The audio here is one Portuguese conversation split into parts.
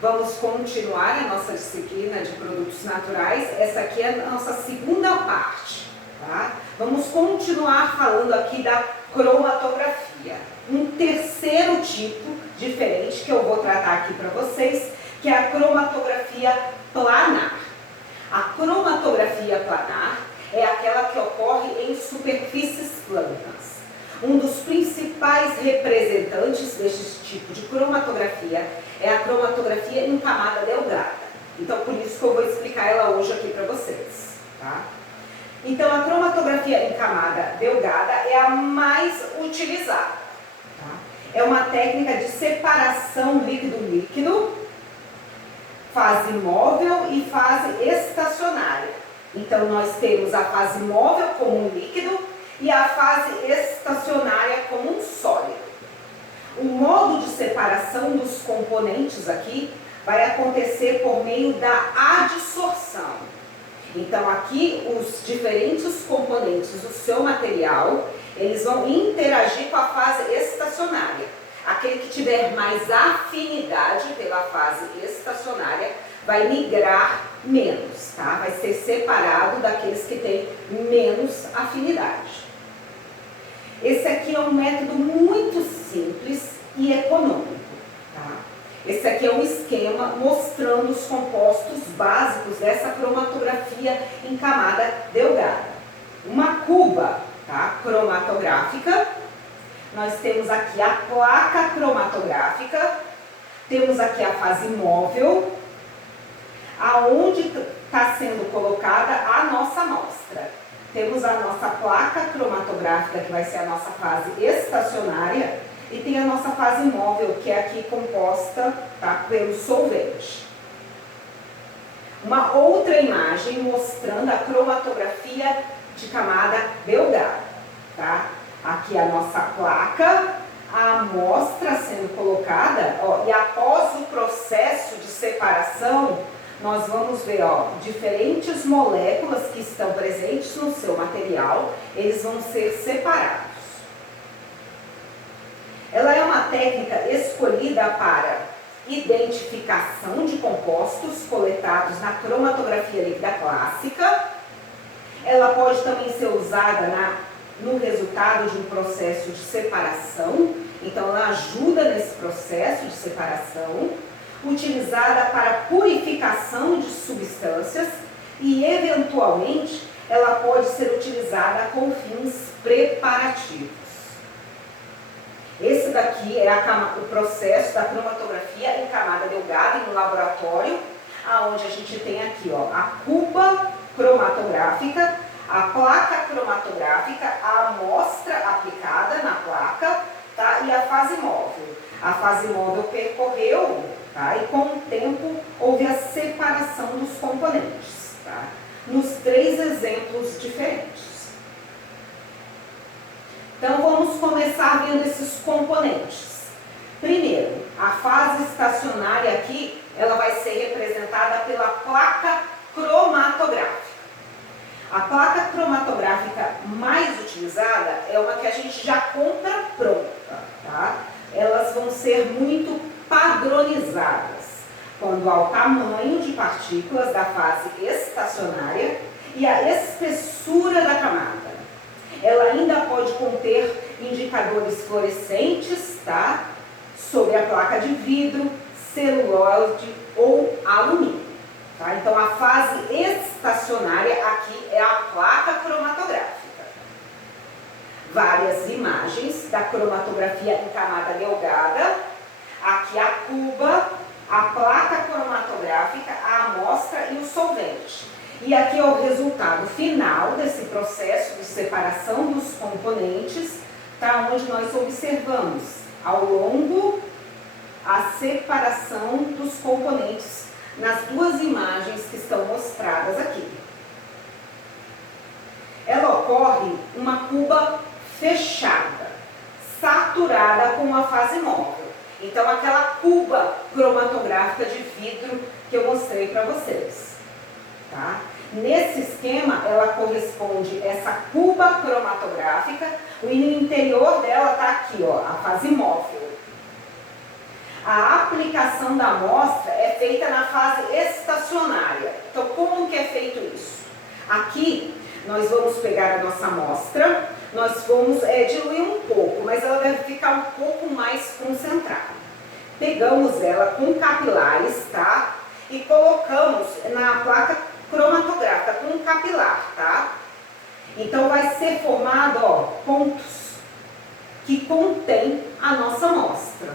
Vamos continuar a nossa disciplina de produtos naturais. Essa aqui é a nossa segunda parte, tá? Vamos continuar falando aqui da cromatografia. Um terceiro tipo diferente que eu vou tratar aqui para vocês, que é a cromatografia planar. A cromatografia planar é aquela que ocorre em superfícies planas. Um dos principais representantes deste tipo de cromatografia é a cromatografia em camada delgada. Então, por isso que eu vou explicar ela hoje aqui para vocês, tá? Então, a cromatografia em camada delgada é a mais utilizada, tá? É uma técnica de separação líquido-líquido, fase móvel e fase estacionária. Então, nós temos a fase móvel como um líquido e a fase estacionária como um sólido. O modo de separação dos componentes aqui vai acontecer por meio da adsorção. Então, aqui os diferentes componentes do seu material, eles vão interagir com a fase estacionária. Aquele que tiver mais afinidade pela fase estacionária vai migrar menos, tá? Vai ser separado daqueles que têm menos afinidade. Esse aqui é um método muito simples e econômico, tá? Esse aqui é um esquema mostrando os compostos básicos dessa cromatografia em camada delgada. Uma cuba, tá, cromatográfica. Nós temos aqui a placa cromatográfica. Temos aqui a fase móvel, aonde está sendo colocada a nossa amostra. Temos a nossa placa cromatográfica, que vai ser a nossa fase estacionária, e tem a nossa fase móvel, que é aqui composta, tá, pelo solvente. Uma outra imagem mostrando a cromatografia de camada delgada, tá? Aqui a nossa placa, a amostra sendo colocada, ó, e após o processo de separação, nós vamos ver, ó, diferentes moléculas que estão presentes no seu material, eles vão ser separados. Ela é uma técnica escolhida para identificação de compostos coletados na cromatografia líquida clássica. Ela pode também ser usada no resultado de um processo de separação, então ela ajuda nesse processo de separação. Utilizada para purificação de substâncias e, eventualmente, ela pode ser utilizada com fins preparativos. Esse daqui é o processo da cromatografia em camada delgada em um laboratório, onde a gente tem aqui, ó, a cuba cromatográfica, a placa cromatográfica, a amostra aplicada na placa, tá, e a fase móvel. A fase móvel percorreu, tá, e com o tempo houve a separação dos componentes, tá, nos três exemplos diferentes. Então vamos começar vendo esses componentes. Primeiro, a fase estacionária aqui, ela vai ser representada pela placa cromatográfica. A placa cromatográfica mais utilizada é uma que a gente já compra pronta, tá? Elas vão ser muito padronizadas quando há o tamanho de partículas da fase estacionária e a espessura da camada. Ela ainda pode conter indicadores fluorescentes, tá? Sobre a placa de vidro, celulose ou alumínio. Tá? Então, a fase estacionária aqui é a placa cromatográfica. Várias imagens da cromatografia em camada delgada. Aqui a cuba, a placa cromatográfica, a amostra e o solvente. E aqui é o resultado final desse processo de separação dos componentes, tá? Onde nós observamos ao longo a separação dos componentes nas duas imagens que estão mostradas aqui. Ela ocorre uma cuba fechada, saturada com uma fase móvel. Então, aquela cuba cromatográfica de vidro que eu mostrei para vocês, tá? Nesse esquema, ela corresponde essa cuba cromatográfica, e no interior dela está aqui, ó, a fase móvel. A aplicação da amostra é feita na fase estacionária. Então, como que é feito isso? Aqui, nós vamos pegar a nossa amostra, nós vamos diluir um pouco, mas ela deve ficar um pouco mais concentrada. Pegamos ela com capilares, tá? E colocamos na placa cromatográfica com capilar, tá? Então, vai ser formado, ó, pontos que contém a nossa amostra.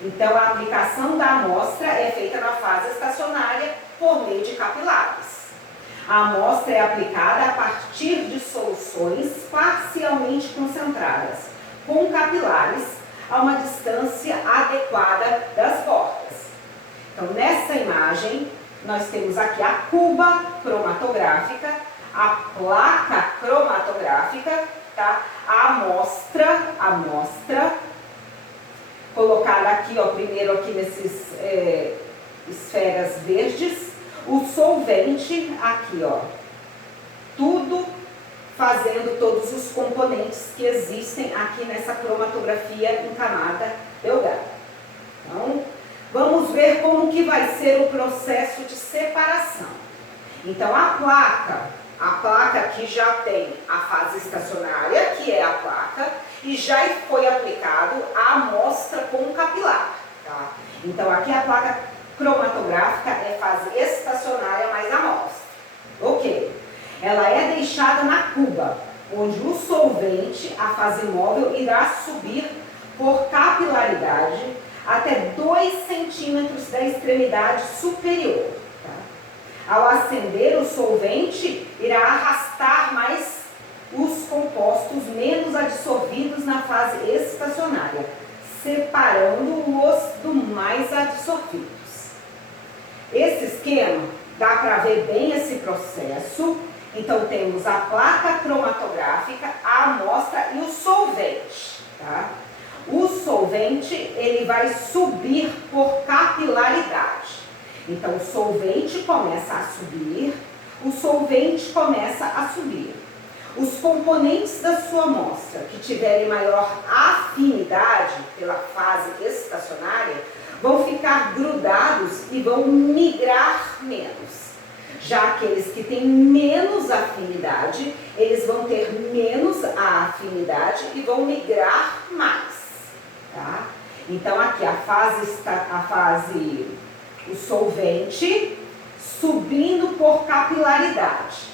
Então, a aplicação da amostra é feita na fase estacionária por meio de capilares. A amostra é aplicada a partir de soluções parcialmente concentradas, com capilares, a uma distância adequada das bordas. Então, nessa imagem, nós temos aqui a cuba cromatográfica, a placa cromatográfica, tá? A amostra, colocada aqui, ó, primeiro aqui nesses esferas verdes, o solvente aqui, ó, tudo fazendo todos os componentes que existem aqui nessa cromatografia em camada delgada. Então, vamos ver como que vai ser o processo de separação. Então, a placa aqui já tem a fase estacionária, que é a placa, e já foi aplicado a amostra com capilar, tá? Então, aqui a placa cromatográfica é fase estacionária mais amostra. Ok. Ela é deixada na cuba, onde o solvente, a fase móvel, irá subir por capilaridade até 2 centímetros da extremidade superior. Tá? Ao acender, o solvente irá arrastar mais os compostos menos absorvidos na fase estacionária, separando-os do mais absorvidos. Esse esquema dá para ver bem esse processo. Então, temos a placa cromatográfica, a amostra e o solvente. Tá? O solvente, ele vai subir por capilaridade. Então, o solvente começa a subir, o solvente começa a subir. Os componentes da sua amostra que tiverem maior afinidade pela fase estacionária vão ficar grudados e vão migrar menos. Já aqueles que têm menos afinidade, eles vão ter menos a afinidade e vão migrar mais. Tá? Então, aqui o solvente subindo por capilaridade.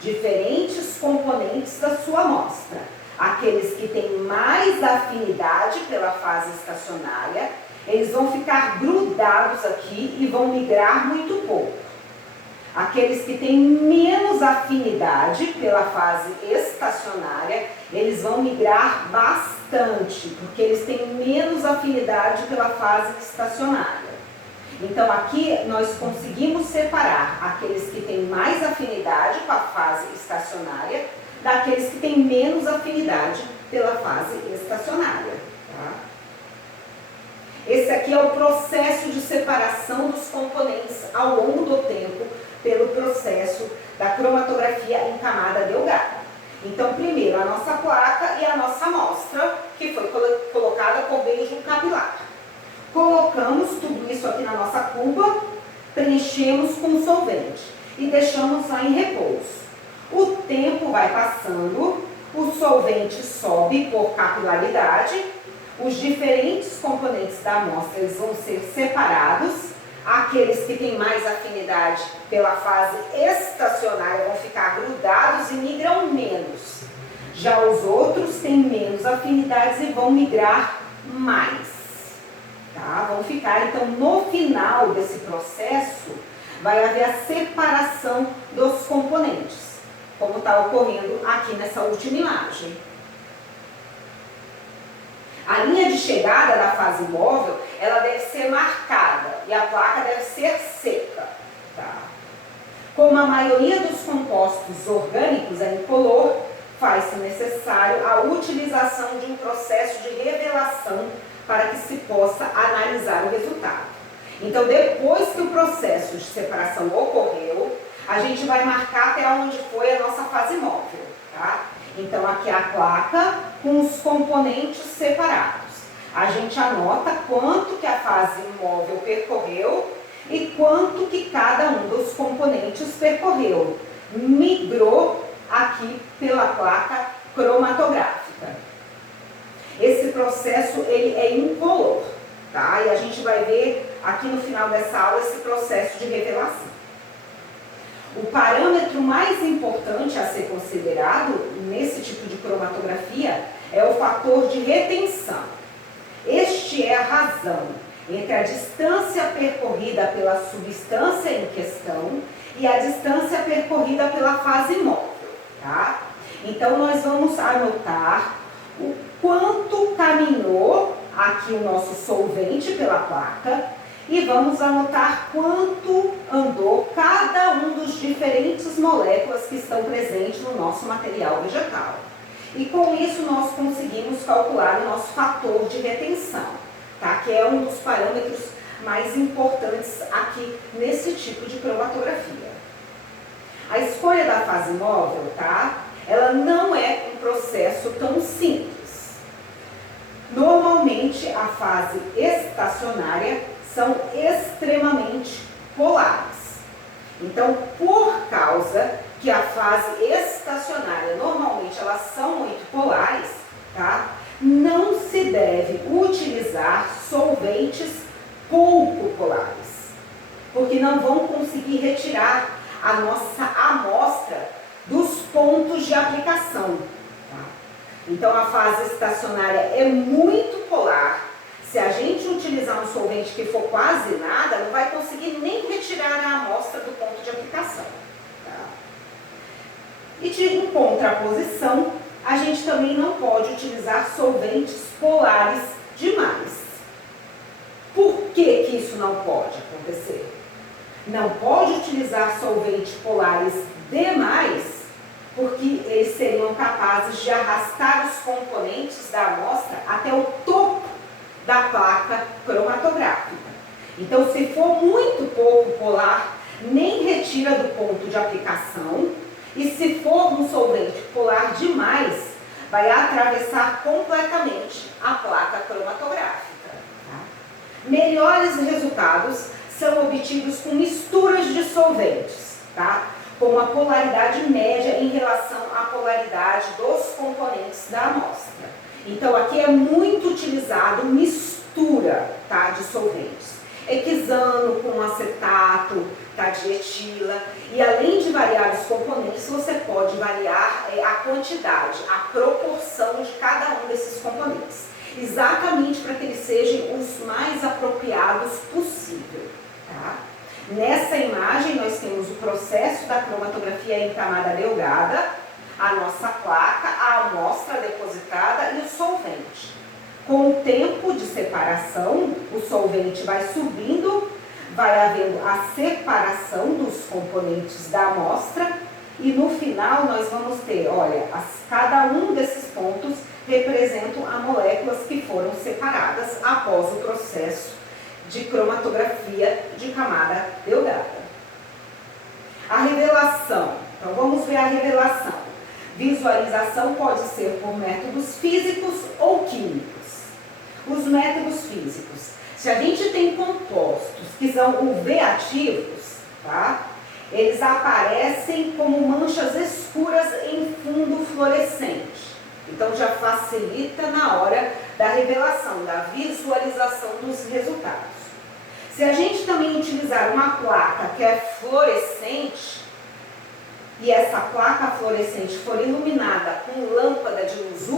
Diferentes componentes da sua amostra. Aqueles que têm mais afinidade pela fase estacionária, eles vão ficar grudados aqui e vão migrar muito pouco. Aqueles que têm menos afinidade pela fase estacionária, eles vão migrar bastante, porque eles têm menos afinidade pela fase estacionária. Então, aqui nós conseguimos separar aqueles que têm mais afinidade com a fase estacionária daqueles que têm menos afinidade pela fase estacionária. Tá? Esse aqui é o processo de separação dos componentes ao longo do tempo pelo processo da cromatografia em camada delgada. Então, primeiro a nossa placa e a nossa amostra, que foi colocada por meio de um capilar. Colocamos tudo isso aqui na nossa cuba, preenchemos com solvente e deixamos lá em repouso. O tempo vai passando, o solvente sobe por capilaridade, os diferentes componentes da amostra eles vão ser separados. Aqueles que têm mais afinidade pela fase estacionária vão ficar grudados e migram menos. Já os outros têm menos afinidades e vão migrar mais. Tá? Vão ficar, então, no final desse processo, vai haver a separação dos componentes, como está ocorrendo aqui nessa última imagem. A linha de chegada da fase móvel, ela deve ser marcada e a placa deve ser seca. Tá? Como a maioria dos compostos orgânicos é incolor, faz-se necessário a utilização de um processo de revelação para que se possa analisar o resultado. Então, depois que o processo de separação ocorreu, a gente vai marcar até onde foi a nossa fase móvel. Tá? Então, aqui a placa com os componentes separados. A gente anota quanto que a fase imóvel percorreu e quanto que cada um dos componentes percorreu. Migrou aqui pela placa cromatográfica. Esse processo ele é incolor, tá? E a gente vai ver aqui no final dessa aula esse processo de revelação. O parâmetro mais importante a ser considerado nesse tipo de cromatografia é o fator de retenção. Este é a razão entre a distância percorrida pela substância em questão e a distância percorrida pela fase imóvel, tá? Então, nós vamos anotar o quanto caminhou aqui o nosso solvente pela placa e vamos anotar quanto andou cada um dos diferentes moléculas que estão presentes no nosso material vegetal. E com isso nós conseguimos calcular o nosso fator de retenção, tá? Que é um dos parâmetros mais importantes aqui nesse tipo de cromatografia. A escolha da fase móvel, tá? Ela não é um processo tão simples. Normalmente a fase estacionária são extremamente polares. Então, por causa que a fase estacionária normalmente elas são muito polares, tá? Não se deve utilizar solventes pouco polares, porque não vão conseguir retirar a nossa amostra dos pontos de aplicação. Tá? Então, a fase estacionária é muito polar. Se a gente utilizar um solvente que for quase nada, não vai conseguir nem retirar a amostra do ponto de aplicação. Tá? E em contraposição, a gente também não pode utilizar solventes polares demais. Por que que isso não pode acontecer? Não pode utilizar solventes polares demais, porque eles seriam capazes de arrastar os componentes da amostra até o topo da placa cromatográfica. Então, se for muito pouco polar, nem retira do ponto de aplicação, e se for um solvente polar demais, vai atravessar completamente a placa cromatográfica. Tá? Melhores resultados são obtidos com misturas de solventes, tá? Com uma polaridade média em relação à polaridade dos componentes da amostra. Então, aqui é muito utilizado mistura, tá, de solventes. Equisano com acetato, tá, de etila. E além de variar os componentes, você pode variar a quantidade, a proporção de cada um desses componentes. Exatamente para que eles sejam os mais apropriados possível. Tá? Nessa imagem, nós temos o processo da cromatografia em camada delgada, a nossa placa, a amostra depositada e o solvente. Com o tempo de separação, o solvente vai subindo, vai havendo a separação dos componentes da amostra e no final nós vamos ter, olha, cada um desses pontos representam as moléculas que foram separadas após o processo de cromatografia de camada delgada. A revelação. Então, vamos ver a revelação. Visualização pode ser por métodos físicos ou químicos. Os métodos físicos. Se a gente tem compostos que são UV-ativos, tá? Eles aparecem como manchas escuras em fundo fluorescente. Então, já facilita na hora da revelação, da visualização dos resultados. Se a gente também utilizar uma placa que é fluorescente, e essa placa fluorescente for iluminada com lâmpada de luz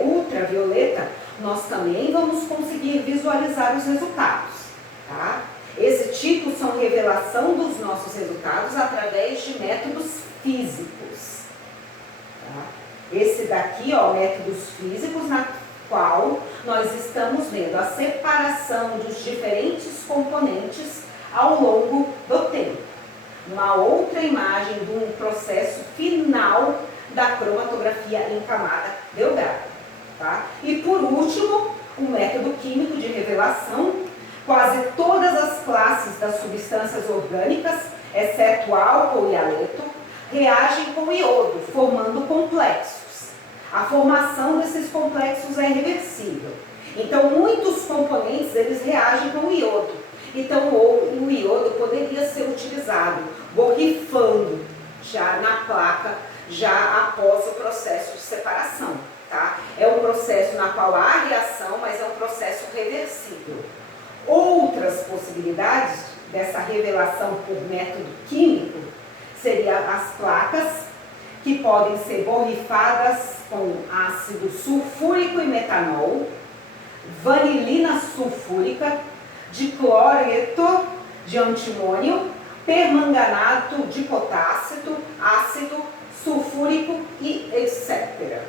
ultravioleta, nós também vamos conseguir visualizar os resultados. Tá? Esse tipo são revelação dos nossos resultados através de métodos físicos. Tá? Esse daqui, ó, métodos físicos, na qual nós estamos vendo a separação dos diferentes componentes ao longo do tempo. Uma outra imagem de um processo final da cromatografia em camada delgada. Tá? E por último, o método químico de revelação. Quase todas as classes das substâncias orgânicas, exceto álcool e haleto, reagem com iodo, formando complexos. A formação desses complexos é reversível. Então, muitos componentes, eles reagem com o iodo. Então, o iodo poderia ser utilizado borrifando já na placa, já após o processo de separação. Tá? É um processo na qual há reação, mas é um processo reversível. Outras possibilidades dessa revelação por método químico seriam as placas, que podem ser borrifadas com ácido sulfúrico e metanol, vanilina sulfúrica, dicloreto de antimônio, permanganato de potássio, ácido sulfúrico e etc.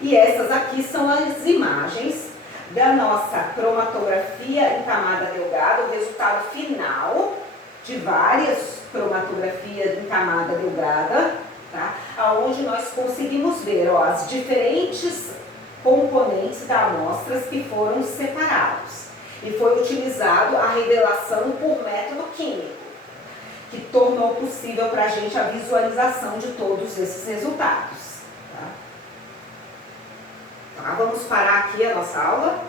E essas aqui são as imagens da nossa cromatografia em camada delgada, o resultado final de várias cromatografias em camada delgada, tá? Onde nós conseguimos ver as diferentes componentes da amostra que foram separados. E foi utilizado a revelação por método químico, que tornou possível para a gente a visualização de todos esses resultados. Tá? Vamos parar aqui a nossa aula.